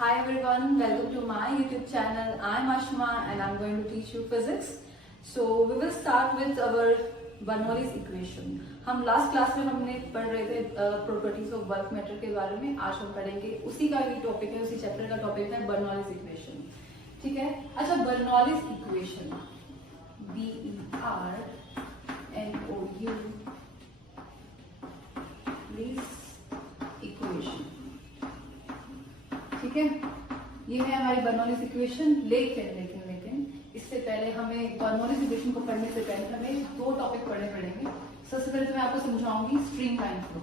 Hi everyone, welcome to my YouTube channel. I'm Ashma and I'm going to teach you physics. So we will start with our Bernoulli's equation. हम last class में हमने पढ़ रहे थे properties of work matter के बारे में. आज हम पढ़ेंगे उसी का ही टॉपिक है, उसी चैप्टर का टॉपिक है बर्नौलीज इक्वेशन. ठीक है. अच्छा, बर्नौलीज इक्वेशन BERNOU इक्वेशन. ठीक है, ये है हमारी बर्नौलीज इक्वेशन. लेकिन इससे पहले हमें बर्नौलीज इक्वेशन को पढ़ने से पहले हमें दो टॉपिक पढ़ने पड़ेंगे. सबसे पहले तो मैं आपको समझाऊंगी स्ट्रीमलाइन फ्लो.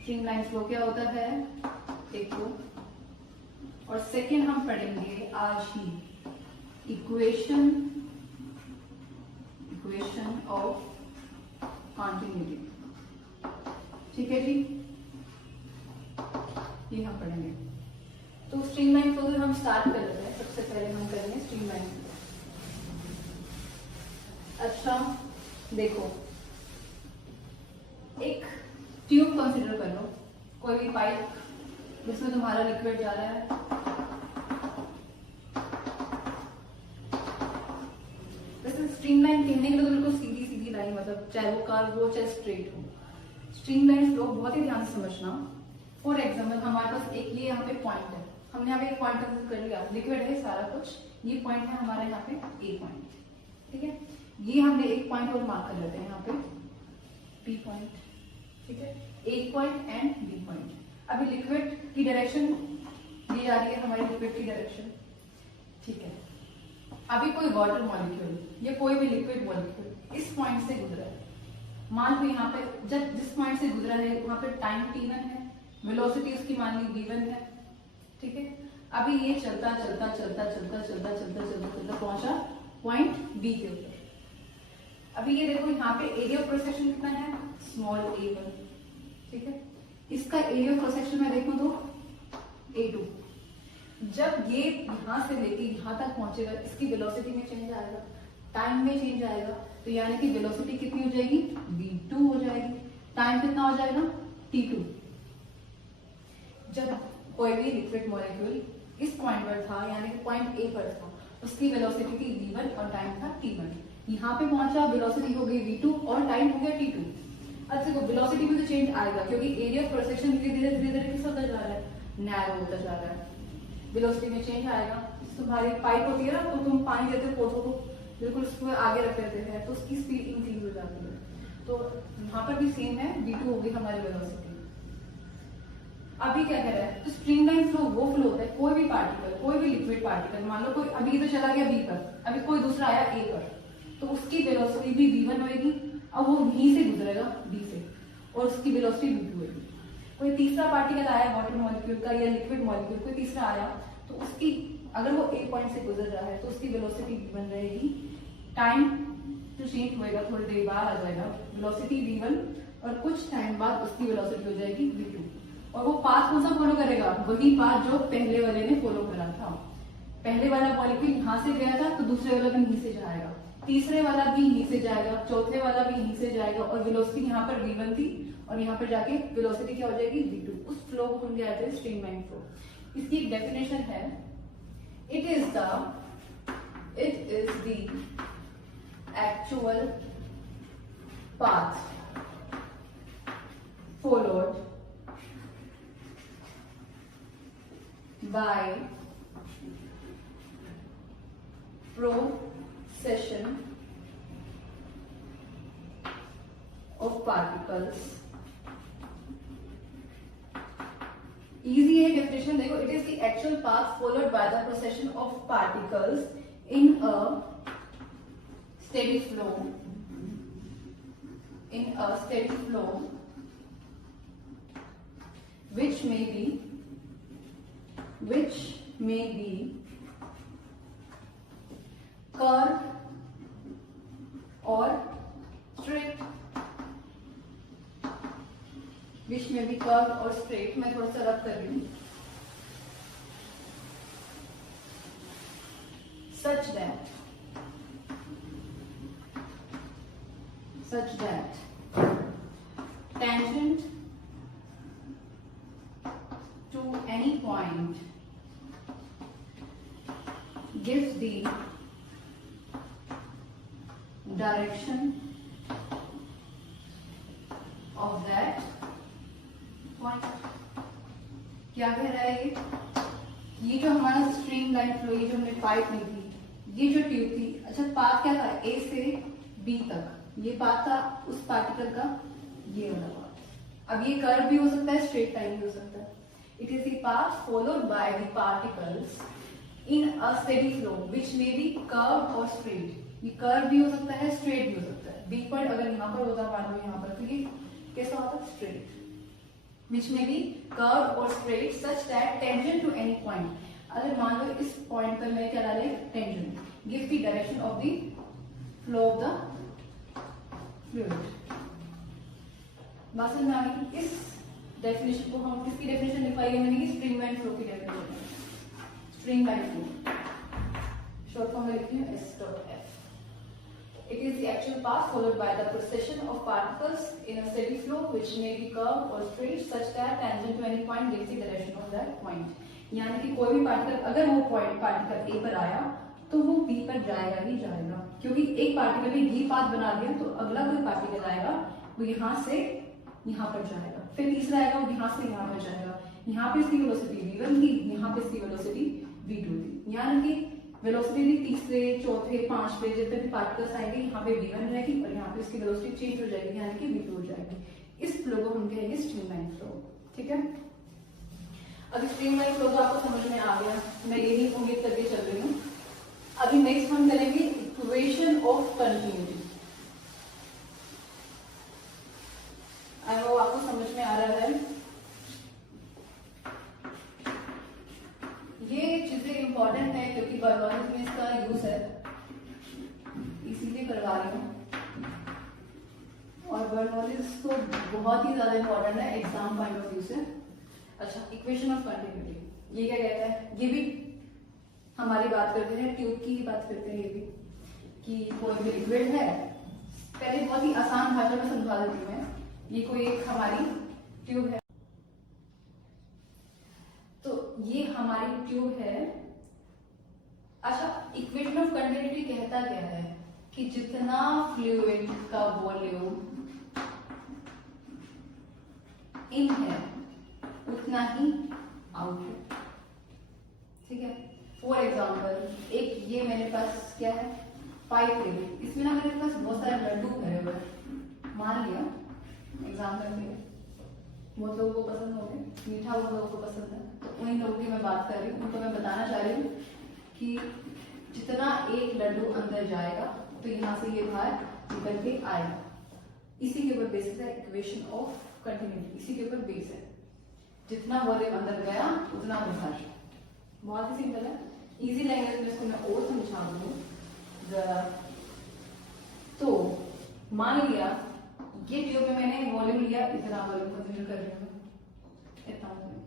स्ट्रीमलाइन फ्लो क्या होता है एक तो, और सेकेंड हम पढ़ेंगे आज ही इक्वेशन ऑफ कॉन्टिन्यूटी. ठीक है जी, ये हम पढ़ेंगे. तो स्ट्रीमलाइन फ्लो हम स्टार्ट कर लेते हैं. सबसे पहले हम करेंगे स्ट्रीमलाइन फ्लो. अच्छा देखो, एक ट्यूब कंसीडर कर लो, कोई भी पाइप जिसमें तुम्हारा लिक्विड जा रहा है. वैसे स्ट्रीमलाइन कहने के लिए तो बिल्कुल सीधी सीधी लाइन, मतलब चाहे वो कर्व हो चाहे स्ट्रेट हो. स्ट्रीमलाइन फ्लो बहुत ही ध्यान से समझना. फॉर एग्जाम्पल हमारे पास एक ये यहाँ पे पॉइंट है. हमने यहाँ पे एक पॉइंट कंसीडर कर लिया, लिक्विड है सारा कुछ. ये पॉइंट है हमारा यहाँ पे ए पॉइंट. ठीक है, ये हमने एक पॉइंट और मार्क कर लेते हैं यहाँ पे बी पॉइंट. ठीक है, एक पॉइंट एंड बी पॉइंट. अभी लिक्विड की डायरेक्शन ये जा रही है हमारी लिक्विड की डायरेक्शन. ठीक है, अभी कोई वाटर मॉलिक्यूल या कोई भी लिक्विड मॉलिक्यूल इस पॉइंट से गुजरा है. मान लो यहाँ पे जब जिस पॉइंट से गुजरा है वहां पे टाइम t1 है, वेलोसिटी उसकी मान ली v1 है. ठीक है, अभी ये चलता पहुंचा पॉइंट बी के ऊपर. अभी ये देखो यहाँ पे एरिया ऑफ क्रॉस सेक्शन कितना है, स्मॉल a1. ठीक है, इसका एरिया ऑफ क्रॉस सेक्शन में देखो तो a2. जब ये यहां से लेके यहां तक पहुंचेगा, इसकी वेलोसिटी में चेंज आएगा, टाइम में चेंज आएगा. तो यानी कि वेलोसिटी कितनी हो जाएगी, v2 हो जाएगी. टाइम कितना हो जाएगा, t2. जब कोई भी लिक्विड मॉलिक्यूल इस पॉइंट पर था, यानी कि पॉइंट ए पर था, उसकी वेलोसिटी थी v1 और टाइम था t1. यहाँ पे पहुंचा, वेलोसिटी हो गई v2 और टाइम हो गया t2. अब देखो वेलोसिटी में तो चेंज आएगा क्योंकि एरिया ऑफ क्रॉस सेक्शन धीरे धीरे किस होता जा रहा है, नैरो होता जा रहा है. वेलोसिटी में चेंज आएगा. तुम्हारी पाइप होती है ना, तो तुम पानी देते हो पौधों को, बिल्कुल उसको आगे रख देते हैं तो उसकी स्पीड इंक्रीज हो जाती है. तो यहाँ पर भी सेम है, v2 हो गई हमारी वेलोसिटी. अभी क्या कह रहा है, तो स्ट्रीमलाइन फ्लो वो फ्लो होता है, कोई भी पार्टिकल, कोई भी लिक्विड पार्टिकल, मान लो कोई अभी तो चला गया बी पर, अभी कोई दूसरा आया ए पर, तो उसकी वेलोसिटी भी v1 होगी. अब वो बी से गुजरेगा, बी से, और उसकी वेलोसिटी v2 होगी. कोई तीसरा पार्टिकल आया वाटर मॉलिक्यूल का या लिक्विड मॉलिक्यूल, कोई तीसरा आया, तो उसकी अगर वो ए पॉइंट से गुजर रहा है तो उसकी वेलोसिटी v1 रहेगी. टाइम जो चेंज होएगा थोड़ी देर बाद आ जाएगा, वेलोसिटी v1, और कुछ टाइम बाद उसकी वेलोसिटी हो जाएगी v2. और वो पाथ कौन सा फॉलो करेगा, वही पाथ जो पहले वाले ने फॉलो करा था. पहले वाला मॉलिक्यूल यहाँ से गया था तो दूसरे वाला भी यहीं से जाएगा, तीसरे वाला भी यहीं से जाएगा, चौथे वाला भी यहीं से जाएगा. और वेलोसिटी यहाँ पर v1 थी और यहाँ पर जाके वेलोसिटी क्या हो जाएगी, v2. उस फ्लो को हम कहते हैं स्ट्रीमलाइन फ्लो. इसकी एक डेफिनेशन है, it is the actual path followed by procession of particles. Easy है डेफिनेशन. देखो, it is the actual path followed by the procession of particles in a steady flow. Which may be curved or straight. Which may be curved or straight. मैं थोड़ा सा रब कर रही हूँ. Such that tangent to any point gives the direction of that point. क्या कह रहा है ये जो हमारा स्ट्रीम लाइन फ्लो, ये जो हमने पाइप ली थी, ये जो ट्यूब थी, अच्छा पाथ क्या था, ए से बी तक, ये पाथ था उस पार्टिकल का, ये वाला पाथ। अब ये कर्व भी हो सकता है, स्ट्रेट लाइन भी हो सकता है। It is the path followed by the particles in a steady flow which may be curve और स्ट्रेट। ये कर्व भी हो सकता है, स्ट्रेट भी हो सकता है। बी पॉइंट अगर यहाँ पर होता, मान लो यहाँ पर, तो ये कैसा होता, straight. which may be curved or straight such that tangent to any point, अगर मान लो इस पॉइंट पर मैं क्या डाले, tangent, give the direction of the flow of the fluid। बात समझ में आ गई? इस डेफिनेशन को हम किसकी डेफिनेशन लिखवाई है मैंने, स्ट्रीम लाइन फ्लो की definition. Stream line flow short form में लिखी है S.F। It is the actual path followed by the procession of particles in a steady flow which may be curved or straight such that tangent to any point gives the direction of that point। यानी कि कोई भी particle, अगर वो point particle A पर आया तो वो बी पर जाएगा ही जाएगा, क्योंकि एक पार्टिकल ने ये पाथ बना दिया तो अगला कोई पार्टिकल आएगा वो यहाँ से यहाँ पर जाएगा, फिर तीसरा आएगा वो यहाँ से यहाँ पर जाएगा। यहाँ पे इसकी वेलोसिटी v1 थी, यहाँ पे इसकी वेलोसिटी v2 थी। यानी कि वेलोसिटी भी तीसरे, चौथे, पांचवे जितने भी पार्टिकल्स आएंगे यहाँ पे v1 रहेगी और यहाँ पे इसकी वेलोसिटी चेंज हो जाएगी, यानी कि v2 हो जाएगी। इस फ्लो को हम कहेंगे स्ट्रीमलाइन फ्लो। ठीक है, अब स्ट्रीमलाइन फ्लो तो आपको समझ में आ गया, मैं यही उम्मीद करके चल रही हूँ। अभी नेक्स्ट हम करेंगे equation of continuity. I hope आपको समझ में आ रहा है। ये चीजें इंपॉर्टेंट है क्योंकि बायोलॉजी में इसका यूज है, इसीलिए करवा रही हूँ। और बायोलॉजी तो बहुत ही ज्यादा इंपॉर्टेंट है एग्जाम पॉइंट ऑफ व्यू से। अच्छा, इक्वेशन ऑफ कंटिन्यूटी ये क्या कहता है, ये भी हमारी बात करते हैं, ट्यूब की ही बात करते हैं ये भी, कि कोई भी लिक्विड है, पहले बहुत ही आसान भाषा में समझा देती हूँ मैं। ये कोई एक हमारी ट्यूब है, तो ये हमारी ट्यूब है। अच्छा, इक्वेशन ऑफ कंटिन्यूटी कहता क्या है कि जितना फ्लूइड का वॉल्यूम इन है उतना ही आउट है। ठीक है, फॉर एग्जाम्पल एक ये मेरे पास क्या है, पाइप ले ली, इसमें ना मेरे पास बहुत सारे लड्डू भरे हुए हैं, मान लिया एग्जाम्पल के लिए, बहुत लोगों को पसंद होंगे, मीठा बहुत लोगों को पसंद है, तो उन्हीं लोगों की मैं बात कर रही हूँ। उनको मैं बताना चाह रही हूँ कि जितना एक लड्डू अंदर जाएगा तो यहाँ से ये बाहर निकल के आएगा। इसी के ऊपर बेसिस है इक्वेशन ऑफ कंटिन्यूटी, इसी के ऊपर बेस है। जितना वॉल्यूम अंदर गया उतना बाहर। बहुत ही सिंपल है, इजी लैंग्वेज में इसको मैं और समझा दूँ जरा। तो मान लिया ये ट्यूब में मैंने वॉल्यूम लिया, इतना वॉल्यूम कंसीडर कर रही हूँ, इतना वॉल्यूम,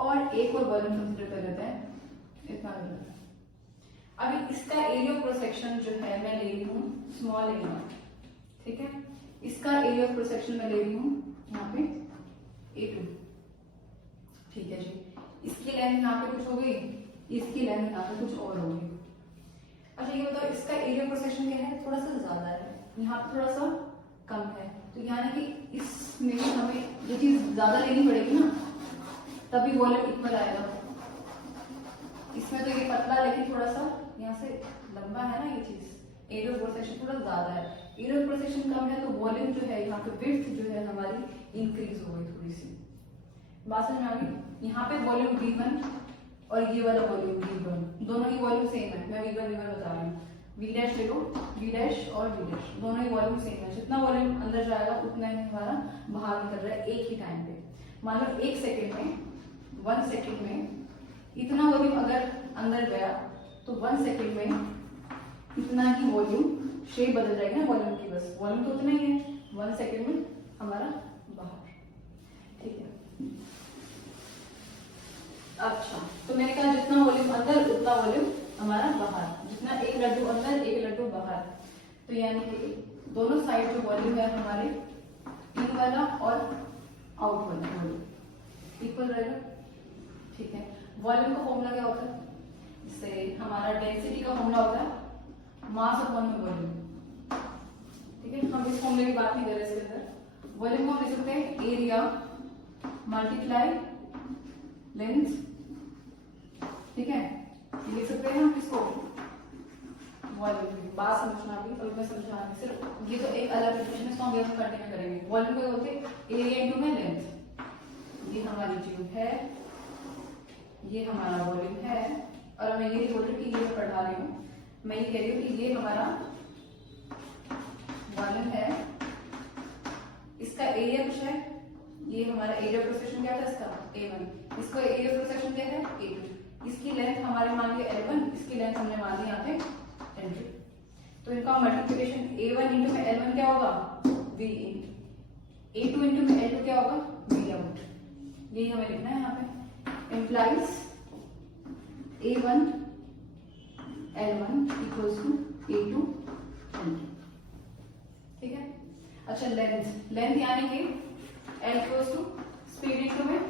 और एक और वॉल्यूम कंसीडर कर लेते हैं, इतना वॉल्यूम। अभी इसका एरिया ऑफ क्रॉस सेक्शन जो है मैं ले रही हूँ स्मॉल एरिया। ठीक है, इसका एरिया ऑफ क्रॉस सेक्शन मैं ले रही हूँ यहाँ पे A2। ठीक है जी, इसकी लेंथ यहाँ पे कुछ हो गई, इसकी लेंथ यहाँ पे कुछ और हो गई। अच्छा ये बताओ इसका एरिया ऑफ क्रॉस सेक्शन क्या है, थोड़ा सा ज्यादा है, यहाँ पे थोड़ा सा कम है, तो यानी कि इसमें हमें जो चीज ज्यादा लेनी पड़ेगी ना, तभी वॉल्यूम इक्वल आएगा। इसमें तो ये पतला लेकिन थोड़ा सा यहाँ से लंबा है ना ये चीज, एरिया ऑफ क्रॉस सेक्शन थोड़ा ज्यादा है, एरिया ऑफ क्रॉस सेक्शन कम है, तो वॉल्यूम जो है यहाँ पे विड्थ जो है हमारी इंक्रीज हो गई थोड़ी सी। बात समझ में आ गई? यहाँ पे वॉल्यूम V1 और ये वाला वॉल्यूम V1, दोनों ही वॉल्यूम सेम है, मैं V1 बता रही हूँ। V डैश ले लो, V डैश और V डैश दोनों ही वॉल्यूम सेम है। जितना वॉल्यूम अंदर जाएगा उतना ही हमारा बाहर निकल रहा है एक ही टाइम पे। मान लो 1 सेकेंड में, 1 सेकेंड में इतना वॉल्यूम अगर अंदर गया तो 1 सेकेंड में इतना ही वॉल्यूम, शेप बदल जाएगी ना वॉल्यूम की, बस वॉल्यूम तो उतना ही है, 1 सेकेंड में हमारा बाहर। ठीक है, अच्छा तो मैंने कहा जितना वॉल्यूम अंदर उतना वॉल्यूम हमारा बाहर, जितना एक लड्डू अंदर एक लड्डू बाहर, तो यानी कि दोनों साइड जो वॉल्यूम है हमारे इन वाला और आउट वाला वॉल्यूम इक्वल रहेगा। वॉल्यूम का फॉर्मूला क्या होता है? जैसे हमारा डेंसिटी का फॉर्मूला होता है मास अपॉन में वॉल्यूम, ठीक है। हम इस फॉर्मूले की बात नहीं कर रहे इसके अंदर। वॉल्यूम को हम लिख सकते हैं एरिया मल्टीप्लाई लेंथ, ठीक है। ये लिख सकते हैं हम किसको? वॉल्यूम। बात समझना भी और मैं समझा रही सिर्फ ये तो एक अलग इक्वेशन है, इसको हम कंटिन्यू करेंगे। वॉल्यूम क्या होते हैं? एरिया इनटू में लेंथ। ये हमारी ट्यूब है, ये हमारा वॉल्यूम है, और मैं ये नहीं बोल रही कि ये मैं पढ़ा रही हूँ, मैं ये कह रही हूँ कि ये हमारा वॉल्यूम है, इसका एरिया कुछ है, ये हमारा एरिया ऑफ सेक्शन क्या था इसका? A1। इसका एरिया ऑफ सेक्शन क्या है? A2। इसकी लेंथ हमारे मान लिया L1, इसकी लेंथ हमने मान ली यहाँ पे L2। तो इनका मल्टीप्लिकेशन A1 इंटू में L1 क्या होगा? V इन। A2 इंटू में L2 क्या होगा? V out. यही हमें लिखना है यहाँ पे। Implies A1 L1 equals to A2 L2, ठीक है। अच्छा लेंथ यानी कि L equals to speed into में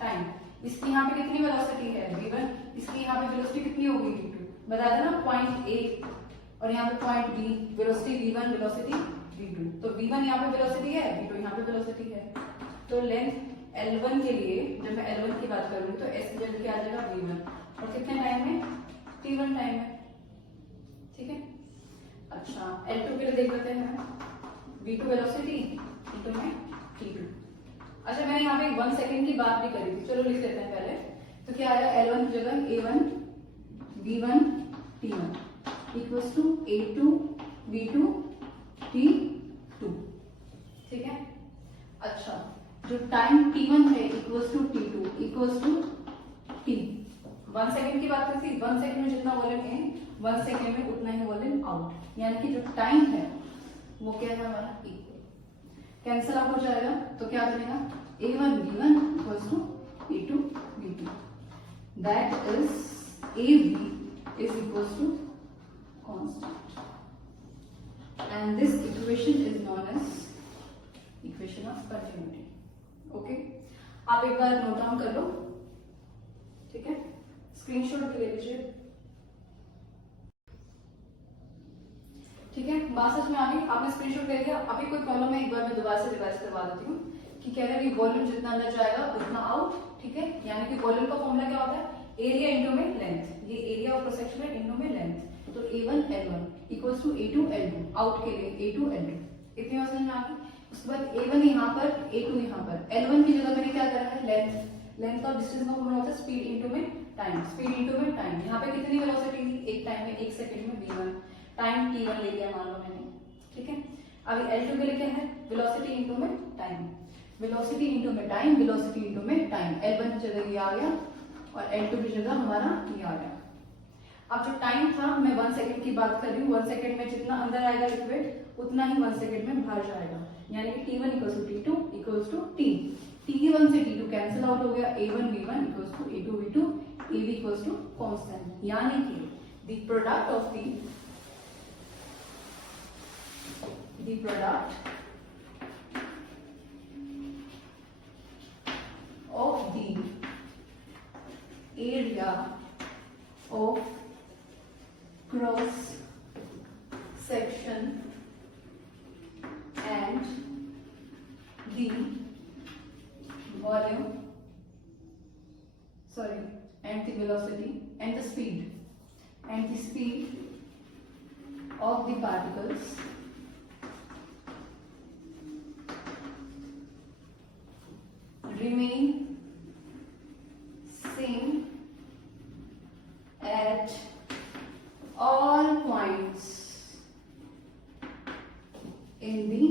टाइम। इसकी यहाँ पे कितनी वेलोसिटी है? v1। इसकी यहाँ पे वेलोसिटी कितनी होगी? v2। बता देना पॉइंट A और यहाँ पे point B, velocity v1, velocity v2। तो v1 यहाँ पे वेलोसिटी है, v2 यहाँ पे वेलोसिटी है। तो लेंथ L1 के लिए जब मैं L1 की बात करूंगी तो S की जगह क्या आ जाएगा? v1। और कितने टाइम में? t1 टाइम में, ठीक है। अच्छा L2 के लिए देख लेते हैं, v2 वेलोसिटी इंटू में t2। अच्छा मैंने यहाँ पे 1 सेकेंड की बात भी करी थी, चलो लिख लेते हैं पहले। तो क्या आएगा? L1 की जगह A1 V1 T1 equals to A2 V2 T2, ठीक है। अच्छा जो टाइम T1 है equals to T2 equals to T। 1 second की बात करी थी, 1 सेकेंड में जितना वॉल्यूम इन, 1 सेकेंड में उतना ही वॉल्यूम आउट, यानी कि जो टाइम है वो क्या है हमारा? इक्वल। कैंसिल आउट हो जाएगा तो क्या बनेगा? A1 V1 equals to A2 V2. That is AV is equals to constant. And this equation is known as equation of continuity. Okay? आप एक बार नोट डाउन कर लो, ठीक है। स्क्रीनशॉट भी ले लीजिए, ठीक है। बात समझ में आ गई? आपने स्क्रीनशॉट ले लिया। अभी कोई प्रॉब्लम है एक बार मैं दोबारा से रिवाइज करवा देती हूँ कि कह रहे हैं वॉल्यूम जितना अंदर जाएगा उतना आउट, ठीक है। यानी कि वॉल्यूम का फॉर्मूला क्या होता है? एरिया इंटू में लेंथ। ये एरिया ऑफ सेक्शन है इंटू में लेंथ। तो A1 L1 equals to A2 L2। Out के लिए A2 L2। इतनी बात समझ में आ गई? उसके बाद A1 यहाँ पर, A2 यहाँ पर। L1 की जगह मैंने क्या करा है? लेंथ। लेंथ का डिस्टेंस का फॉर्मूला होता है स्पीड इंटू में टाइम। स्पीड इंटू में टाइम। यहाँ पे कितनी वेलोसिटी थी? एक टाइम में, एक सेकंड में v1। टाइम t1 ले लिया मान लो मैंने, ठीक है। अभी L2 के लिए क्या है? वेलोसिटी इंटू में टाइम। वेलोसिटी इंटू में टाइम, वेलोसिटी इंटू में टाइम। L1 की जगह ये आ गया और L2 की जगह हमारा ये आ गया। अब जो टाइम था, मैं 1 सेकेंड की बात कर रही हूँ। 1 सेकेंड में जितना अंदर आएगा लिक्विड उतना ही 1 सेकेंड में बाहर जाएगा, यानी कि T1 equals to T2 equals to T। T1 से T2 कैंसिल आउट हो गया। A1 V1 equals to A2 V2, AV equals to constant, यानी कि the product of the product of the area of cross section and the volume, and the velocity and the speed of the particles remain same at all points in the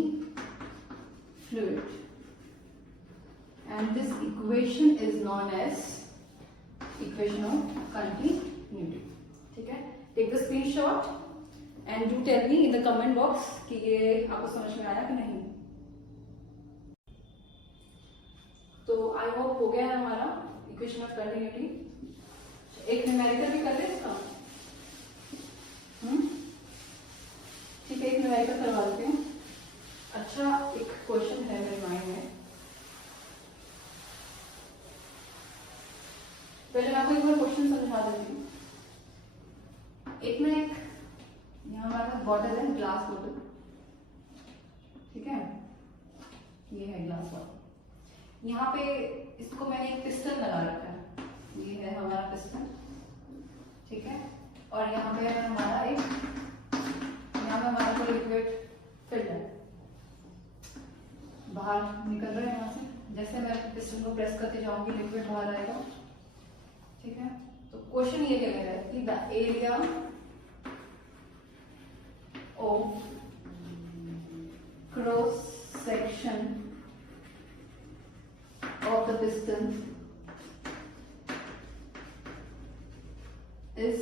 fluid, and this equation is known as equation of continuity, ठीक है। Take the screenshot and do tell me in the comment box कि ये आपको समझ में आया कि नहीं। तो आई होप हो गया है हमारा इक्वेशन ऑफ कंटिन्यूटी। एक न्यूमेरिकल भी कर ले इसका, ठीक है। एक न्यूमेरिकल करवा देते हैं। अच्छा एक क्वेश्चन है मेरे माइंड में, पहले मैं आपको आपको एक बार क्वेश्चन समझा देती हूँ। एक ना एक यहाँ हमारे पास बॉटल है, ग्लास बॉटल, ठीक है, ये है ग्लास बॉटल। यहाँ पे इसको मैंने एक पिस्टन लगा रखा है, ये है हमारा पिस्टन, ठीक है, और यहाँ पे है हमारा एक, यहाँ पे हमारा कोई लिक्विड फिल्ड है, बाहर निकल रहा है यहाँ से। जैसे मैं पिस्टन को प्रेस करते जाऊंगी लिक्विड बाहर आएगा, ठीक है। तो क्वेश्चन ये कह रहा है कि the area of cross section of the piston is,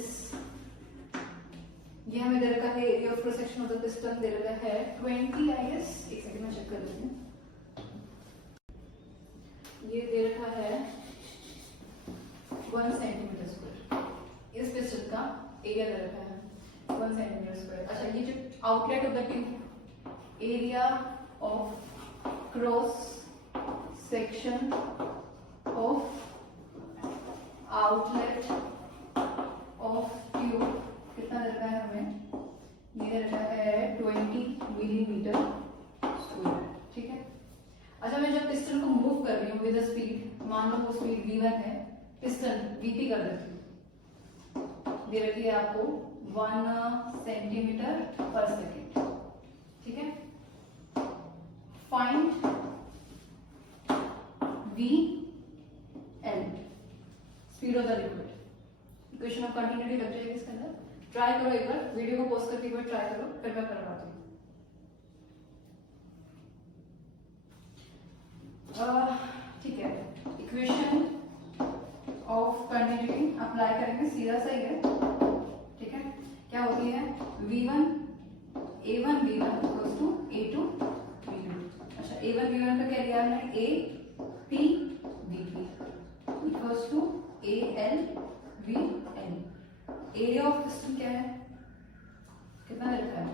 ये हमें दे रखा है area of cross section of the piston दे रखा है 20, आई गेस, एक सेकंड में चेक कर लेती हूँ। ये दे रखा है 1 सेंटीमीटर स्क्वायर। इस पिस्टन का एरिया दे रखा है 1 सेंटीमीटर स्क्वायर। अच्छा, ये जो outlet of the tube, area of cross section of outlet of tube कितना दे रखा है हमें, ये दे रखा है 20 मिलीमीटर स्क्वायर, ठीक है। अच्छा, मैं जब पिस्टन को मूव कर रही हूँ विद स्पीड, मान लो वो स्पीड v1 है, पिस्टन vp कर देती हूँ, दे रखी है आपको 1 सेंटीमीटर पर सेकेंड, ठीक है। Find vl, speed of the liquid. Equation of continuity लग जाएगी इसके अंदर। ट्राई करो एक बार, वीडियो को पॉज करके एक बार ट्राई करो, फिर मैं करवाती हूँ। ठीक है, इक्वेशन ऑफ कंटिन्यूटी अप्लाई करेंगे, सीधा सही है, ठीक है। क्या होती है, v1 a1 v1 equals to a2 v2। अच्छा, a1 v1 का क्या लिया है, a p dt equals to al vl। Area of piston क्या है, कितना दे रखा है,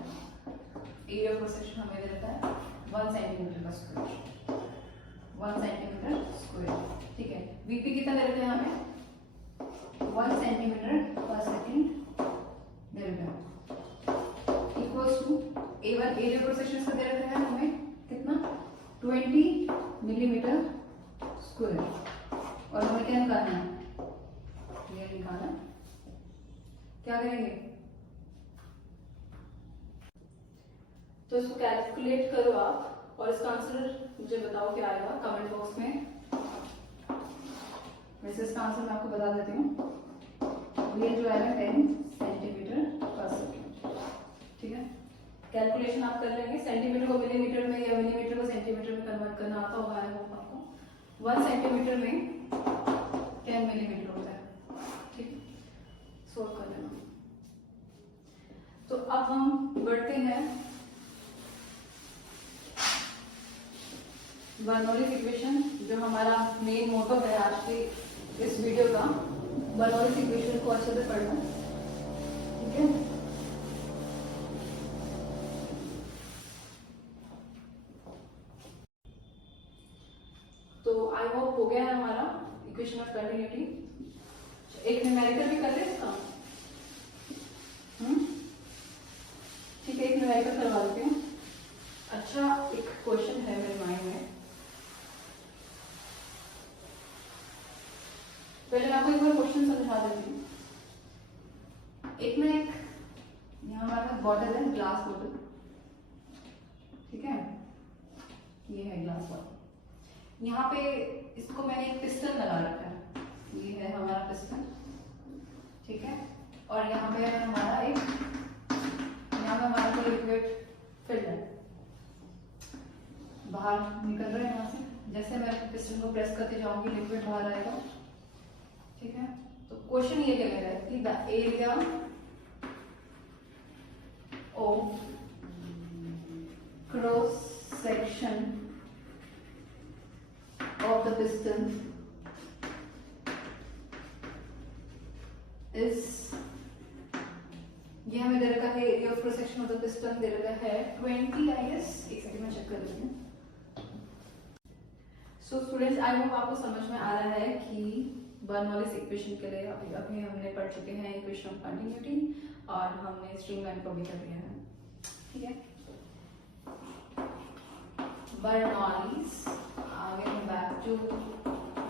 एरिया ऑफ सेक्शन हमें दे रखा है 1 सेंटीमीटर का स्क्वायर, 1 सेंटीमीटर स्क्वायर, ठीक है। वीपी कितना दे रखा है हमें, 1 सेंटीमीटर पर सेकेंड दे रखा है, equals to a1, area of section का दे रखा है हमें कितना, 20 मिलीमीटर स्क्वायर, और हमें क्या निकालना है, ये निकालना, क्या करेंगे, तो इसको कैलकुलेट करो आप और इसका आंसर मुझे बताओ क्या आएगा कमेंट बॉक्स में। वैसे इसका आंसर मैं आपको बता देती हूँ, ये जो आएगा 10 सेंटीमीटर पर सेकेंड, ठीक है। कैलकुलेशन आप कर लेंगे, सेंटीमीटर को मिलीमीटर में या मिलीमीटर को सेंटीमीटर में कन्वर्ट करना आता होगा आपको। 1 सेंटीमीटर में 10 मिलीमीटर होता है, ठीक, सोल्व कर लेना। तो अब हम बढ़ते हैं बर्नौलीज इक्वेशन, जो हमारा मेन मोटो है आज की इस वीडियो का, बर्नौलीज इक्वेशन को अच्छे से पढ़ना, ठीक है। तो आई होप हो गया है हमारा इक्वेशन ऑफ कंटिन्यूटी। एक न्यूमेरिकल भी कर ले इसका, ठीक है, एक न्यूमेरिकल करवा देते हैं। अच्छा, एक क्वेश्चन है मेरे माइंड में, पहले मैं आपको एक बार क्वेश्चन समझा देती हूँ। एक ना एक यहाँ हमारे पास बॉटल है, ग्लास बॉटल, ठीक है, ये है ग्लास बॉटल। यहाँ पे इसको मैंने एक पिस्टन लगा रखा है, ये है हमारा पिस्टन, ठीक है, और यहाँ पे है हमारा एक, यहाँ पे हमारा कोई लिक्विड फिल्ड है, बाहर निकल रहा है यहाँ से। जैसे मैं पिस्टन को प्रेस करते जाऊंगी लिक्विड बाहर आएगा, ठीक है। तो क्वेश्चन ये कह रहा है कि the area of cross section of the piston is, ये हमें दे रखा है area of cross section of the piston दे रखा है 20, आई गेस, एक सेकंड में चेक कर लेती हूँ। सो स्टूडेंट्स, आई होप आपको समझ में आ रहा है कि बर्नौलीज इक्वेशन के लिए अभी अभी हमने पढ़ चुके हैं इक्वेशन ऑफ कंटिन्यूटी और हमने स्ट्रीमलाइन को भी कर दिया है, ठीक है। बर्नौलीज, आगे हम back to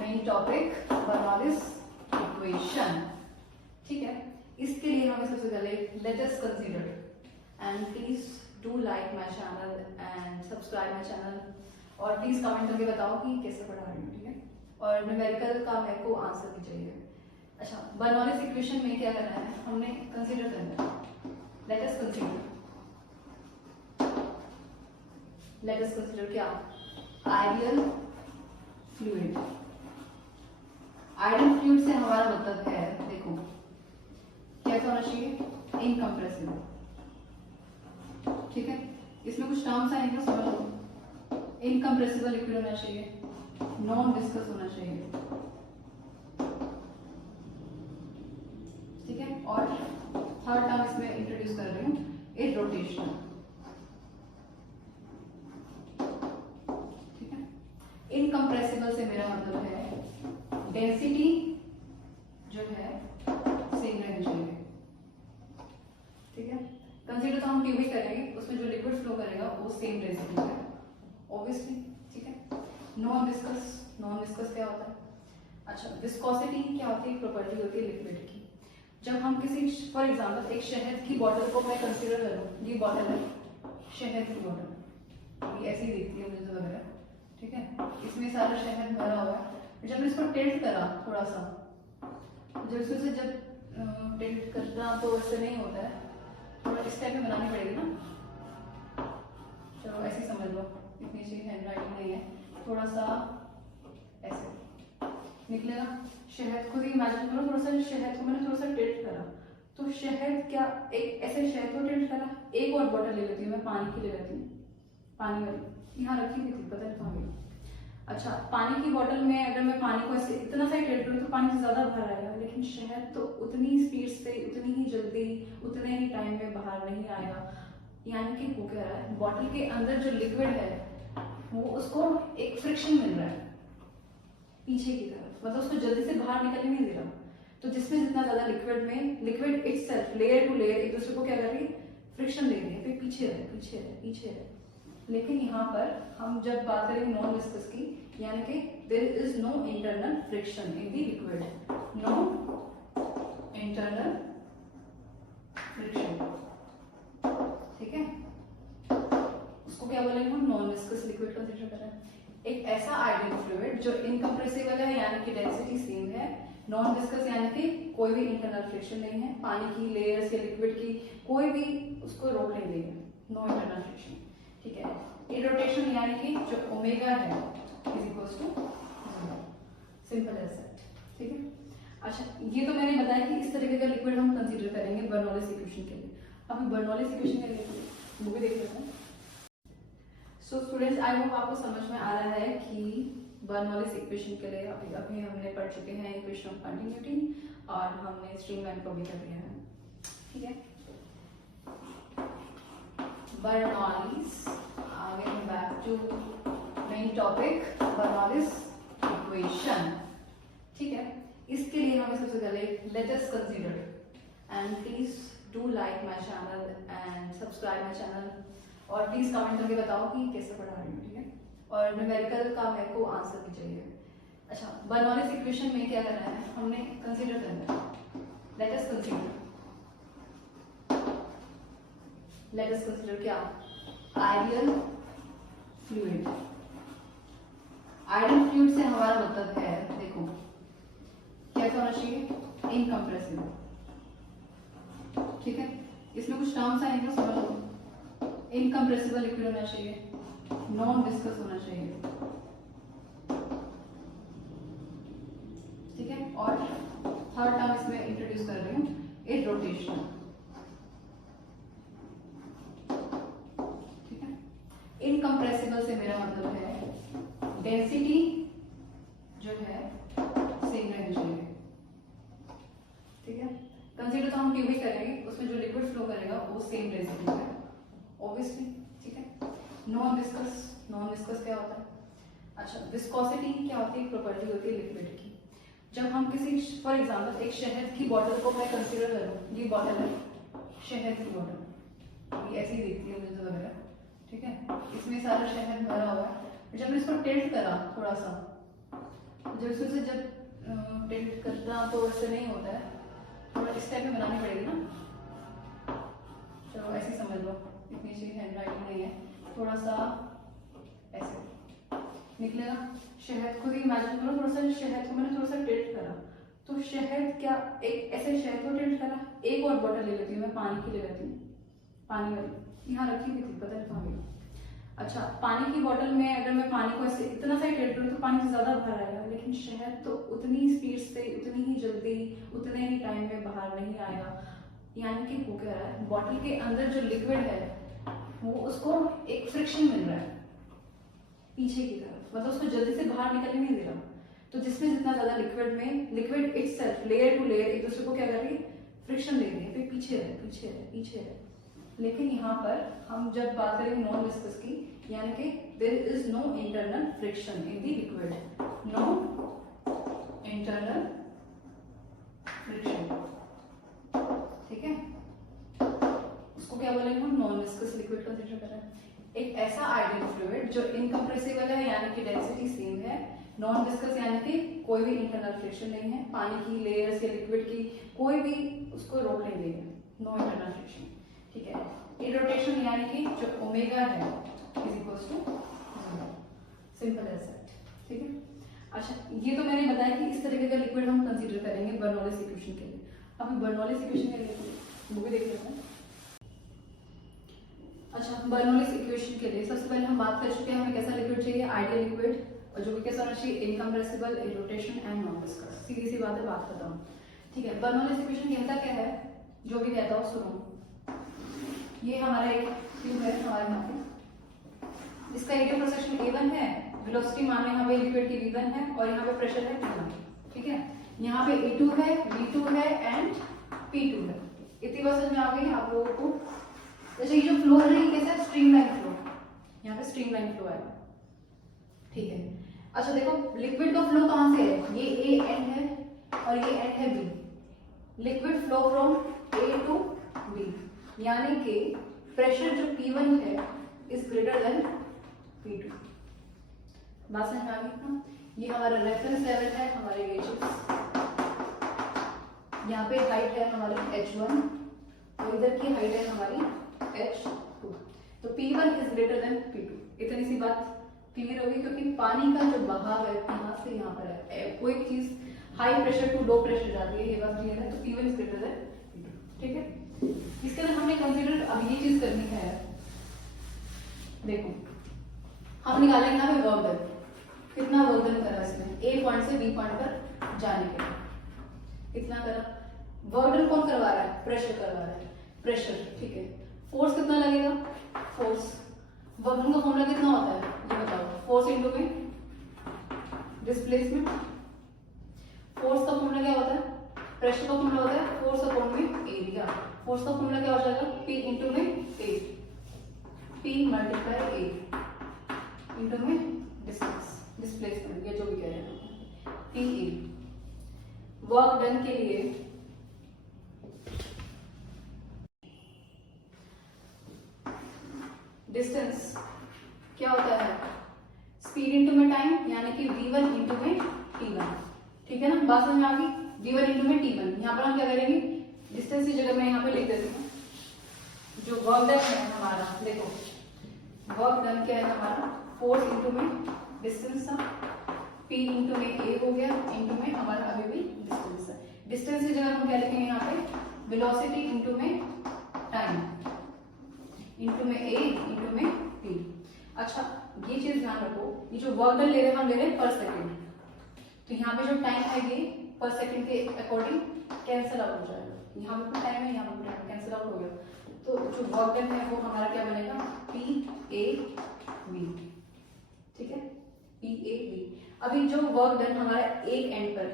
main topic, Bernoulli's equation, ठीक है। इसके लिए हमें सबसे पहले let us consider, and please do like my channel and subscribe my channel, और प्लीज कमेंट करके बताओ कि कैसे पढ़ा रही हूँ, ठीक है। और न्यूमेरिकल का मेरे को आंसर भी चाहिए। अच्छा, बर्नौलीज इक्वेशन में क्या करना है, हमने कंसीडर करना है, लेट अस कंसीडर क्या, आइडियल फ्लूइड। आइडियल फ्लूइड से हमारा मतलब है, देखो कैसा होना चाहिए, इनकम्प्रेसिबल, ठीक है। इसमें कुछ टर्म्स आएंगे समझ लो, इनकम्प्रेसिबल लिक्विड होना चाहिए, नॉन विस्कस होना चाहिए, ठीक है। और थर्ड टर्म इसमें इंट्रोड्यूस कर रही हूँ, इरोटेशनल, ठीक है। इनकम्प्रेसिबल से मेरा मतलब है डेंसिटी जो है सेम रहनी चाहिए, ठीक है। कंसीडर तो हम ट्यूब ही करेंगे, उसमें जो लिक्विड फ्लो करेगा वो सेम डेंसिटी है ऑब्वियसली, ठीक है। नॉन विस्कस क्या होता है, अच्छा विस्कोसिटी क्या होती है, प्रॉपर्टी होती है लिक्विड की। जब हम किसी, फॉर एग्जांपल एक शहद की बोतल को मैं कंसीडर करूँ, ये बोतल है शहद की बोतल, ये ऐसी दिखती है मुझे वगैरह, ठीक है। इसमें सारा शहद भरा हुआ है, जब मैं इसको टिल्ट करा थोड़ा सा, जब इसमें से जब टिल्ट करना तो इससे नहीं होता है, थोड़ा इस टाइप में बनानी पड़ेगी ना, चलो ऐसे समझ लो, इतनी सी हैंड राइटिंग नहीं है, थोड़ा सा ऐसे निकलेगा शहद, खुद ही इमेजिन करो, थोड़ा सा शहद को मैंने थोड़ा सा टिल्ट करा, तो शहद क्या, एक ऐसे शहद को टिल्ट करा, एक और बोतल ले लेती हूँ मैं, पानी की ले लेती हूँ, पानी वाली यहाँ रखी हुई थी, पता नहीं कहाँ गई। अच्छा, पानी की बोतल में अगर मैं पानी को ऐसे इतना सा टिल्ट करूँ तो पानी से ज्यादा बाहर आएगा, लेकिन शहद तो उतनी स्पीड से, उतनी ही जल्दी, उतने ही टाइम में बाहर नहीं आएगा। यानी कि वो कह रहा है बॉटल के अंदर जो लिक्विड है वो उसको एक फ्रिक्शन मिल रहा है पीछे की तरफ, मतलब उसको जल्दी से बाहर निकलने नहीं दे रहा। तो जिसमें जितना ज्यादा लिक्विड में, liquid itself layer to layer एक दूसरे को क्या कर रही है, फ्रिक्शन दे रही है, फिर पीछे रहे। लेकिन यहाँ पर हम जब बात करेंगे नॉन विस्कस की, यानी कि there is no internal friction in the liquid, no internal friction, ठीक है। उसको क्या बोलेंगे हम, नॉन विस्कस लिक्विड कंसीडर कर रहे हैं। एक ऐसा आइडियल फ्लूइड जो इनकम्प्रेसिबल है, यानी कि डेंसिटी सेम है, नॉन विस्कस यानी कि कोई भी इंटरनल फ्रिक्शन नहीं है, पानी की लेयर्स या लिक्विड की कोई भी उसको रोक नहीं देगी, नो इंटरनल फ्रिक्शन, ठीक है। इरोटेशन यानी कि जो ओमेगा है is equals to 0, simple as that, ठीक है। अच्छा, ये तो मैंने बताया कि इस तरीके का लिक्विड हम कंसीडर करेंगे बर्नौलीज इक्वेशन के लिए। अब बर्नौलीज इक्वेशन के लिए मूवी देख लेते हैं। सो स्टूडेंट्स, आई होप आपको समझ में आ रहा है कि बर्नौलीज इक्वेशन के लिए अभी अभी हमने पढ़ चुके हैं इक्वेशन ऑफ कंटिन्यूटी और हमने स्ट्रीमलाइन को भी कर दिया है, ठीक है। बर्नौलीज, आगे हम back to main topic, Bernoulli's equation, ठीक है। इसके लिए हमें सबसे पहले let us consider, and please do like my channel and subscribe my channel, और प्लीज कमेंट करके बताओ कि कैसे पढ़ा रही हूँ, ठीक है। और न्यूमेरिकल का मेरे को आंसर भी चाहिए। अच्छा, बर्नौलीज इक्वेशन में क्या करना है, हमने कंसीडर करना है, लेट अस कंसीडर क्या, आइडियल फ्लूइड। आइडियल फ्लूइड से हमारा मतलब है, देखो कैसा होना चाहिए, इनकम्प्रेसिबल, ठीक है। इसमें कुछ टर्म्स आएंगे समझ लो, इनकम्प्रेसिबल लिक्विड होना चाहिए, नॉन विस्कस होना चाहिए, ठीक है। और थर्ड टर्म इसमें इंट्रोड्यूस कर रही हूँ, इरोटेशनल, ठीक है। इनकम्प्रेसिबल से मेरा मतलब है डेंसिटी जो है सेम रहनी चाहिए, ठीक है। कंसीडर तो हम ट्यूब ही करेंगे, उसमें जो लिक्विड फ्लो करेगा वो सेम डेंसिटी है ऑब्वियसली, ठीक है। नॉन विस्कस क्या होता है, अच्छा विस्कोसिटी क्या होती है, प्रॉपर्टी होती है लिक्विड की। जब हम किसी, फॉर एग्जाम्पल एक शहद की बॉटल को मैं कंसिडर करूँ, ये बॉटल है शहद की बॉटल, ये ऐसी दिखती है मुझे वगैरह, ठीक है, इसमें सारा शहद भरा हुआ है। जब मैं इसको टिल्ट करा थोड़ा सा, जब इसमें से जब टिल्ट करना तो इससे नहीं होता है, थोड़ा इस टाइप में बनानी पड़ेगी ना, चलो ऐसे समझ लो, इतनी अच्छी हैंड राइटिंग नहीं है, थोड़ा सा ऐसे निकलेगा शहद। खुद ही इमेजिन करो, थोड़ा सा शहद को मैंने थोड़ा सा टिल्ट करा, तो शहद क्या, एक ऐसे शहद को टिल्ट करा। एक और बॉटल ले लेती हूँ मैं, पानी की ले लेती हूँ, पानी वाली यहाँ रखी हुई थी, पता नहीं कहाँ गई। अच्छा, पानी की बॉटल में अगर मैं पानी को ऐसे इतना सा टिल्ट करूँ तो पानी ज्यादा बाहर आएगा, लेकिन शहद तो उतनी ही स्पीड से, उतनी ही जल्दी, उतने ही टाइम में बाहर नहीं आएगा। यानी कि वो क्या रहा है, बॉटल के अंदर जो लिक्विड है वो उसको एक फ्रिक्शन मिल रहा है पीछे की तरफ, मतलब उसको जल्दी से बाहर निकलने नहीं दे रहा। तो जिसमें जितना ज्यादा लिक्विड में, liquid itself layer to layer एक दूसरे को क्या कर रही है, फ्रिक्शन दे रही है, फिर पीछे रहे पीछे रहे पीछे रहे। लेकिन यहाँ पर हम जब बात करेंगे नॉन विस्कस की, यानी कि there is no internal friction in the liquid, no internal friction, ठीक है, उसको क्या बोलेंगे हम, नॉन विस्कस लिक्विड कंसीडर कर रहे हैं। एक ऐसा आइडियल फ्लूइड जो इनकम्प्रेसिबल है, यानी कि डेंसिटी सेम है, नॉन विस्कस यानी कि कोई भी इंटरनल फ्रिक्शन नहीं है, पानी की लेयर्स या लिक्विड की कोई भी उसको रोक नहीं देगी, नो इंटरनल फ्रिक्शन, ठीक है। इरोटेशन यानी कि जो ओमेगा है is equals to 0, simple as that, ठीक है। अच्छा, ये तो मैंने बताया कि इस तरीके का लिक्विड हम कंसीडर करेंगे बर्नौलीज इक्वेशन के लिए। अब बर्नौलीज इक्वेशन के लिए वो भी देख लेते हैं। अच्छा, बर्नौलीज इक्वेशन के लिए सबसे पहले हम बात कर चुके हैं हमें कैसा लिक्विड चाहिए, आइडियल लिक्विड, और जो भी कैसा होना चाहिए, इनकम्प्रेसिबल, इरोटेशन एंड नॉन विस्कस। सीधी सी बात है, बात खत्म, ठीक है। बर्नौलीज इक्वेशन कहता क्या है, जो भी कहता हो सुनो। ये हमारा एक ट्यूब है हमारे यहाँ पे, इसका एरिया क्रॉस सेक्शन A1 है, वेलोसिटी मान लें यहाँ पे लिक्विड की V1 है, और यहाँ पे प्रेशर है P1, ठीक है। यहाँ पे A2 है, V2 है एंड P2 है। इतनी बात समझ में आ गई आप लोगों को। जैसे ये जो फ्लो है ये कैसा है, स्ट्रीमलाइन फ्लो, यहाँ पे स्ट्रीमलाइन फ्लो है, ठीक है। अच्छा देखो, लिक्विड का फ्लो कहाँ से है, ये A एंड है और ये एंड है B। Liquid flow from A to B, यानी कि प्रेशर जो P1 है इज ग्रेटर देन P2। बात समझ में आ गई ना। ये हमारा रेफरेंस लेवल है, हमारे गेजेस, यहाँ पे हाइट है हमारी H1 और इधर की हाइट है हमारी H2। तो P1 is greater then P2। इतनी सी बात क्लियर होगी, क्योंकि पानी का जो बहाव है यहाँ से यहाँ पर है, कोई चीज high pressure to low pressure जाती है, ये बात क्लियर है। तो P1 is greater then P2, ठीक है। इसके अंदर हमने कंसीडर अब ये चीज करनी है, देखो हम निकालेंगे यहाँ पे वर्क डन, कितना वर्क डन करा इसने A पॉइंट से B पॉइंट पर जाने के लिए, कितना करा। वर्क डन कौन करवा रहा है, प्रेशर करवा रहा है, प्रेशर, ठीक है। फोर्स कितना लगेगा, फोर्स, वर्क डन का फॉर्मूला कितना होता है ये बताओ, फोर्स इनटू में डिस्प्लेसमेंट। फोर्स का फॉर्मूला क्या होता है, प्रेशर का फॉर्मूला होता है फोर्स अपॉन में एरिया। फोर्स का फॉर्मूला क्या हो जाएगा, P इंटू में A, P multiply A into में डिस्टेंस, डिस्प्लेसमेंट, ये जो भी कह रहे हैं, PA। वर्क डन के लिए डिस्टेंस क्या होता है, स्पीड इंटू में टाइम, यानी कि V1 इंटू में T1, ठीक है ना। बात समझ में आ गई, V1 इंटू में T1। यहाँ पर हम क्या करेंगे, डिस्टेंस की जगह मैं यहाँ पे लिख देती हूँ जो वर्क डन है हमारा। देखो वर्क डन क्या है हमारा, फोर्स इंटू में डिस्टेंस था, P इंटू में A हो गया, इंटू में हमारा अभी भी डिस्टेंस है। डिस्टेंस की जगह हम क्या लिखेंगे यहाँ पे, वेलोसिटी इंटू में टाइम इंटू में A इंटू में P। अच्छा ये चीज ध्यान रखो, ये जो वर्क डन ले रहे हैं हम ले रहे हैं पर सेकेंड, तो यहाँ पे जो टाइम है ये पर सेकेंड के अकॉर्डिंग कैंसिल आउट हो जाएगा, यहाँ पे टाइम है, यहाँ पे टाइम कैंसिल आउट हो गया। तो जो वर्क डन है वो हमारा क्या बनेगा, PAV, ठीक है, PAV। अभी जो वर्क डन हमारा एक एंड पर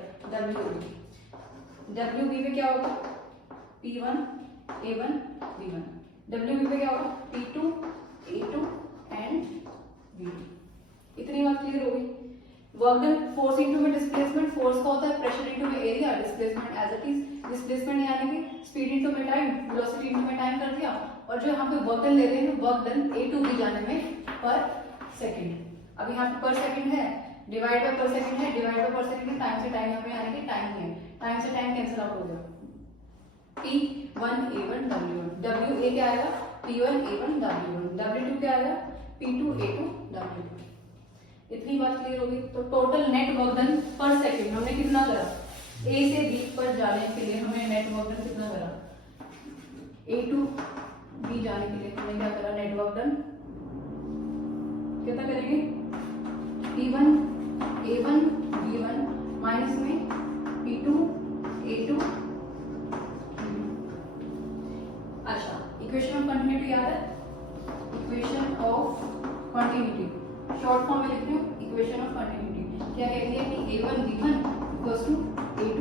WB पे क्या होगा, P1 A1 B1, WB पे क्या होगा, P2 A2 एंड B2। इतनी बात क्लियर हो गई। वर्क डन, फोर्स इनटू में डिस्प्लेसमेंट, फोर्स का होता है प्रेशर इनटू में area, displacement as it is, displacement यानी कि स्पीड इनटू में टाइम, वेलोसिटी इनटू में टाइम कर दिया। और जो यहाँ पे वर्क डन ले रहे हैं, work done A to B जाने में पर सेकंड। अब यहाँ पे पर सेकंड है, डिवाइड बाय पर सेकंड है, डिवाइड बाय पर सेकंड है, टाइम से टाइम यहाँ पे यानी कि टाइम है, टाइम से टाइम कैंसिल आउट हो गया। P1 A1 W1, WA क्या आएगा, P1 A1 W1, W2 क्या आएगा, P2 A2 W2। इतनी बात क्लियर होगी। तो total net work done per second हमने कितना करा, A से B पर जाने के लिए हमने नेट वर्क डन कितना करा, A to B जाने के लिए हमने क्या करा, नेट वर्क डन कितना करेंगे, P1 A1 B1 माइनस में P2 A2। अच्छा, इक्वेशन ऑफ कंटिन्यूटी याद है, equation of continuity short form में लिख रही हूँ, इक्वेशन ऑफ कंटिन्यूटी क्या कहती है कि A1 B1 equals to A2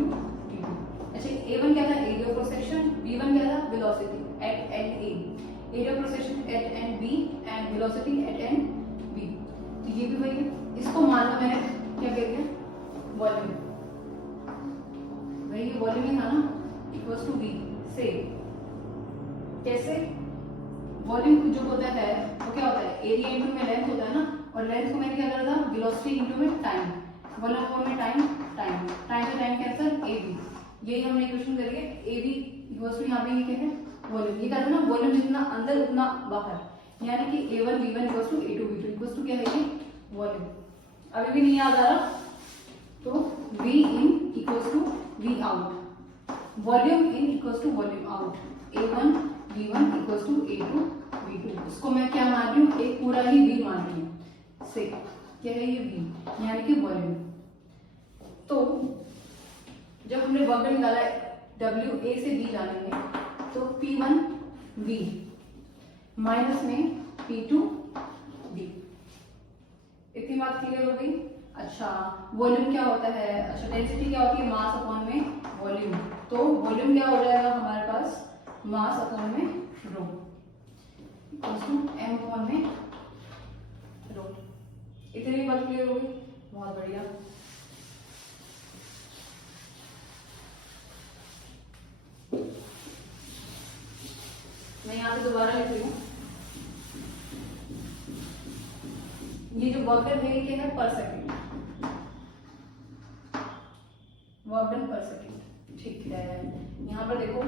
B2। अच्छा, A1 क्या था, area of cross section, B1 क्या था, velocity at end A, area of cross section at end B and velocity at end B। तो ये भी वही है, इसको मान लो मैंने क्या कहते हैं, वॉल्यूम, वही वॉल्यूम ही था ना, इक्वल्स टू B से कैसे, वॉल्यूम जो होता है वो क्या होता है, एरिया इनटू में लेंथ होता है ना, और लेंथ को मैंने क्या करा था, वेलोसिटी इनटू में टाइम, वॉल्यूम को में टाइम, टाइम टाइम से टाइम कैंसिल AB, यही हमने इक्वेशन करी है। AB इक्वल्स टू यहाँ पे ये क्या है, वॉल्यूम, ये कहते हैं ना वॉल्यूम जितना अंदर उतना बाहर, यानी कि A1 B1 equals to A2 B2 equals to क्या है, ये वॉल्यूम। अभी भी नहीं याद आ रहा तो V in equals to V out, volume in equals to volume out, A1 B1 equals to A2 B2। इसको मैं क्या मान रही हूँ, एक पूरा ही V मान रही हूँ, से क्या है ये V यानी कि वॉल्यूम। तो जब हमने वर्क डन निकाला WA से B जाने में, तो P1 V माइनस में P2 B, इतनी बात क्लियर हो गई। अच्छा, वॉल्यूम क्या होता है, अच्छा डेंसिटी क्या होती है, मास अपॉन में वॉल्यूम, तो वॉल्यूम क्या हो जाएगा हमारे पास, मास अपॉन में रो M अपॉन में रो। इतनी बात क्लियर हो गई, बहुत बढ़िया। मैं यहाँ पे दोबारा लिख रही हूँ, ये जो वर्क डन है ये है per second, work done per second, ठीक है। यहाँ पर देखो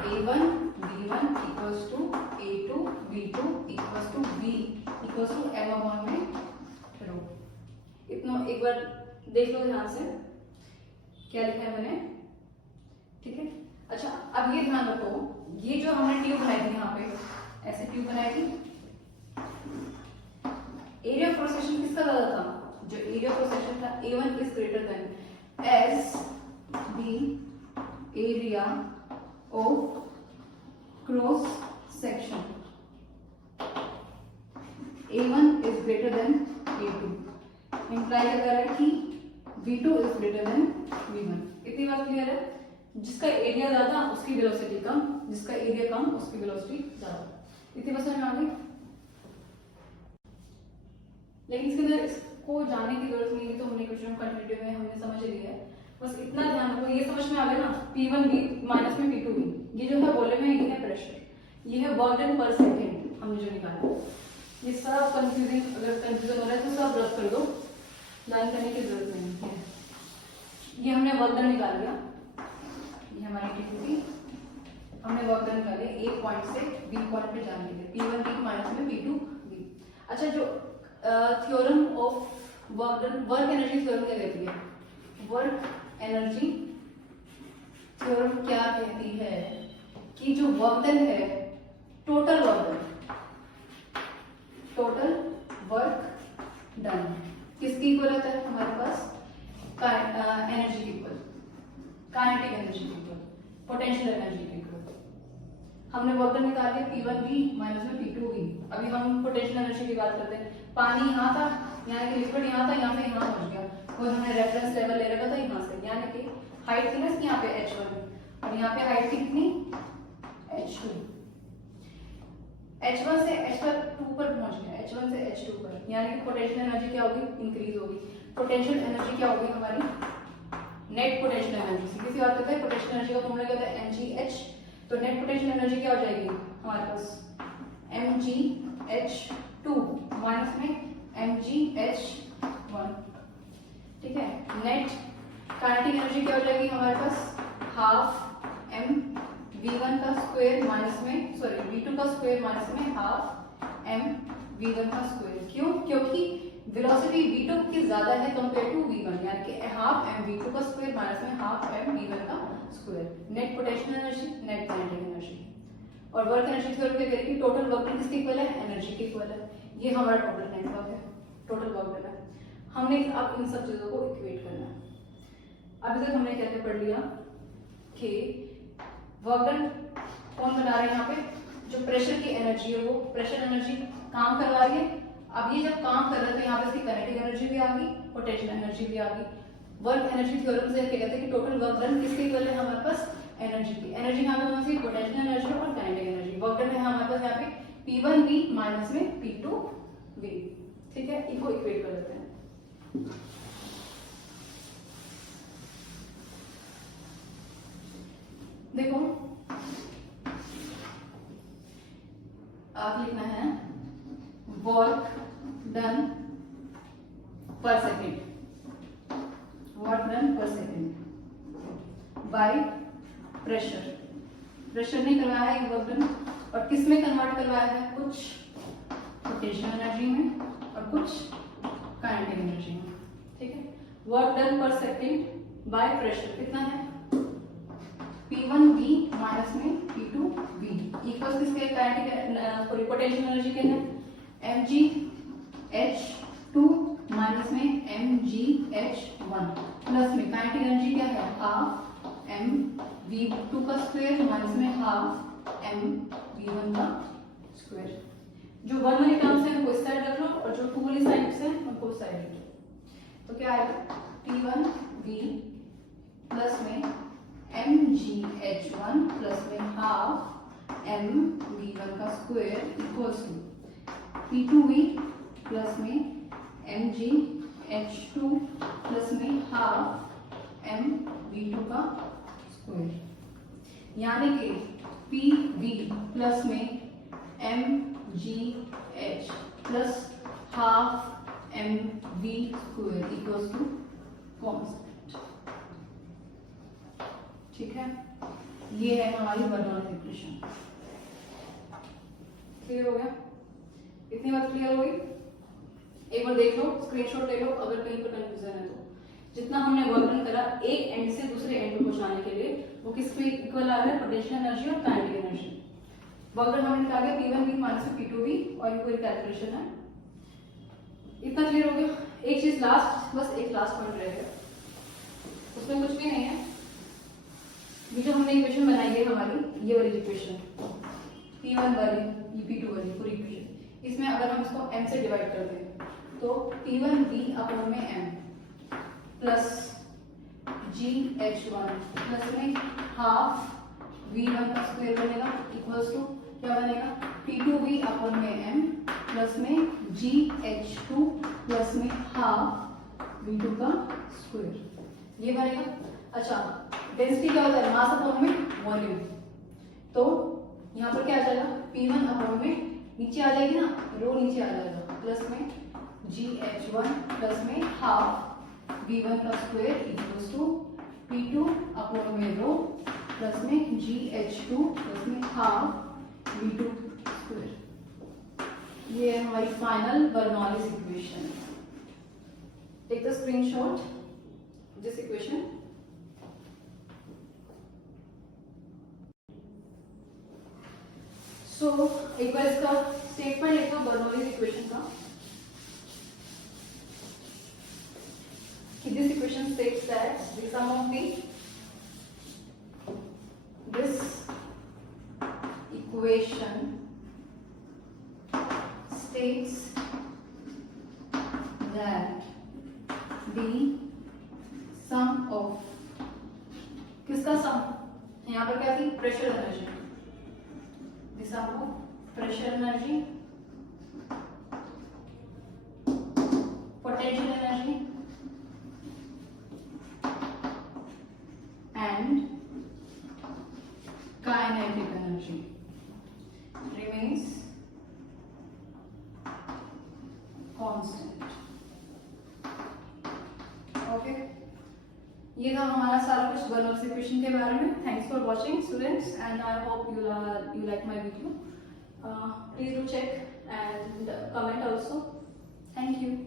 A1 B1 equals to A2 B2 equals to B equals to M upon में रो। इतना एक बार देख लो ध्यान से क्या लिखा है मैंने, ठीक है। अच्छा, अब ये ध्यान रखो, ये जो हमने ट्यूब बनाई थी, यहाँ पे ऐसे ट्यूब बनाई थी, एरिया ऑफ क्रॉस सेक्शन किसका ज्यादा था, जो एरिया ऑफ क्रॉस सेक्शन था A1 इज ग्रेटर देन एस बी area of cross section, A1 is greater than A2, imply क्या कर रहा है कि V2 is greater then V1। इतनी बात क्लियर है, जिसका एरिया ज्यादा उसकी वेलोसिटी कम, जिसका एरिया कम उसकी वेलोसिटी ज्यादा। इतनी बात समझ में आ गई, लेकिन इसके अंदर इसको जानने की जरूरत नहीं है, तो हमने क्वेश्चन कंटिन्यूटी में हमने समझ लिया है। बस इतना ध्यान रखो, ये समझ में आ गया ना, P1 B माइनस में P2 B, ये जो है वॉल्यूम है, ये है प्रेशर, ये है वर्क डन पर सेकेंड हमने जो निकाला। ये सब कंफ्यूजिंग, अगर कंफ्यूजन हो रहा है तो सब रद्द कर दो, लर्न करने की जरूरत नहीं है। ये हमने वर्क डन निकाल लिया, ये हमारी एक्टिविटी, हमने वर्क डन निकाले A पॉइंट से B पॉइंट पे जाने के लिए, P1 B माइनस में P2 B। अच्छा, जो theorem of work done, work energy theorem क्या कहती है, वर्क एनर्जी थ्योरम क्या कहती है कि जो वर्क डन है, total work done, total work done किसकी इक्वल होता है हमारे पास, एनर्जी की इक्वल, काइनेटिक एनर्जी की इक्वल, पोटेंशियल एनर्जी की इक्वल। हमने वर्क डन निकाल लिया P1 B माइनस में P2 B। अभी हम पोटेंशियल एनर्जी की बात करते हैं। पानी यहाँ था, यानी कि लिक्विड यहाँ था, यहाँ से यहाँ पहुंच गया, और हमने रेफरेंस लेवल ले रखा था यहाँ से, यानी कि हाइट थी ना इसकी यहाँ पे H1 और यहाँ पे हाइट थी कितनी H2, H1 से H2 पर पहुंच गया, H1 से H2 पर, यानी कि पोटेंशियल एनर्जी क्या होगी, इंक्रीज होगी। पोटेंशियल एनर्जी क्या होगी हमारी, नेट पोटेंशियल एनर्जी। सीधी सी बात करते हैं, पोटेंशियल एनर्जी का फॉर्मूला क्या होता है, mgh। तो नेट पोटेंशियल एनर्जी क्या हो जाएगी हमारे पास, mgh2 माइनस में mgh1। ठीक है, नेट काइनेटिक एनर्जी क्या हो जाएगी हमारे पास, हाफ m v1 का स्क्वायर माइनस में, सॉरी v2 का स्क्वायर माइनस में हाफ m v1 का स्क्वायर। क्यों, क्योंकि वेलोसिटी v2 की ज्यादा है कंपेयर टू v1, यानी कि हाफ m v2 का स्क्वायर माइनस में हाफ m v1 का square. Net potential energy, net kinetic energy. और वर्क एनर्जी थ्योरम क्या करेगी, टोटल वर्क डन किसके इक्वल है, एनर्जी के इक्वल है। ये हमारा टोटल टाइम वर्क है, टोटल वर्क डन है। हमने अब इन सब चीजों को इक्वेट करना है। अभी तक हमने क्या क्या पढ़ लिया कि वर्क डन कौन बना रहा है, यहाँ पे जो प्रेशर की एनर्जी है वो प्रेशर एनर्जी काम करवा रही है। अब ये जब काम कर रहा है तो यहाँ पे इसकी काइनेटिक एनर्जी भी आ गई, पोटेंशियल एनर्जी भी आ गई। वर्क एनर्जी थ्योरम से क्या कहते हैं कि टोटल वर्क डन किसके इक्वल है हमारे पास, एनर्जी की। एनर्जी यहाँ पे कौन सी, पोटेंशियल एनर्जी और काइनेटिक एनर्जी। वर्क डन है हमारे पास यहाँ पे P1V माइनस में P2V। ठीक है, इनको इक्वेट कर देते हैं। देखो आप लिखना है वर्क डन पर सेकेंड, वर्क डन पर सेकेंड बाय प्रेशर। प्रेशर ने करवाया है वर्क डन, और किस में कन्वर्ट करवाया है, कुछ पोटेंशियल एनर्जी में और कुछ काइनेटिक एनर्जी में। ठीक है, वर्क डन पर सेकेंड बाय प्रेशर कितना है, P1V माइनस में P2V इक्वल किसके, काइनेटिक पोटेंशियल एनर्जी के हैं mgh2 माइनस में mgh1 प्लस में काइनेटिक एनर्जी क्या है, हाफ m v2 का स्क्वायर माइनस में हाफ m v1 का स्क्वायर। जो वन वाली टर्म्स हैं उनको इस साइड रख लो और जो टू वाली साइड्स हैं उनको उस साइड रख लो। तो क्या आएगा, P1V प्लस में mgh1 प्लस में हाफ m v1 का square equals to P2V plus में mgh2 प्लस में हाफ m v2 का स्क्वायर। यानी कि Pv प्लस में mgh plus half mv square equals to constant. ठीक है, ये है हमारी बर्नौली इक्वेशन। क्लियर हो गया, इतनी बात क्लियर हो गई। एक बार देख लो, स्क्रीनशॉट ले लो अगर कहीं पर कंफ्यूजन है तो। जितना हमने वर्क डन करा एक एंड से दूसरे एंड पर पहुंचाने के लिए, वो किस पे इक्वल आ रहा है, पोटेंशियल एनर्जी और काइनेटिक एनर्जी। वर्क डन हमने निकाला P1V माइनस P2V और ये पूरी कैलकुलेशन है। इतना क्लियर हो गया। एक चीज लास्ट, बस एक लास्ट पॉइंट रह गया, उसमें कुछ भी नहीं है। ये जो हमने इक्वेशन बनाई है हमारी, ये वाली इक्वेशन P1 वाली, ये P2 वाली पूरी इक्वेशन, इसमें अगर हम इसको m से डिवाइड कर दें तो P1V अपॉन में m प्लस gh1 प्लस में हाफ v1 का स्क्वायर बनेगा इक्वल्स टू क्या बनेगा, P2V अपॉन में m प्लस में gh2 प्लस में हाफ v2 का स्क्वायर, ये बनेगा। अच्छा, डेंसिटी क्या होता है, मास अपॉन में वॉल्यूम। तो यहाँ पर क्या आ जाएगा, P1 अपॉन में नीचे आ जाएगी ना, रो नीचे आ जाएगा, प्लस में gh1 प्लस में हाफ v1 का square equals to P2 upon में रो प्लस में gh2 प्लस में हाफ v2 स्क्वायर। ये है हमारी final Bernoulli's equation. Take the screenshot this equation. So एक बार इसका स्टेटमेंट लिखो बर्नौलीज इक्वेशन का। This equation states that the sum of this equation states that the sum of किसका सम, यहाँ पर क्या थी, pressure energy, the sum of pressure energy, potential energy energy remains constant. Okay, ये था हमारा सारा कुछ बर्नौलीज इक्वेशन के बारे में. Thanks for watching students and I hope you like my video. Please do check and comment also. Thank you.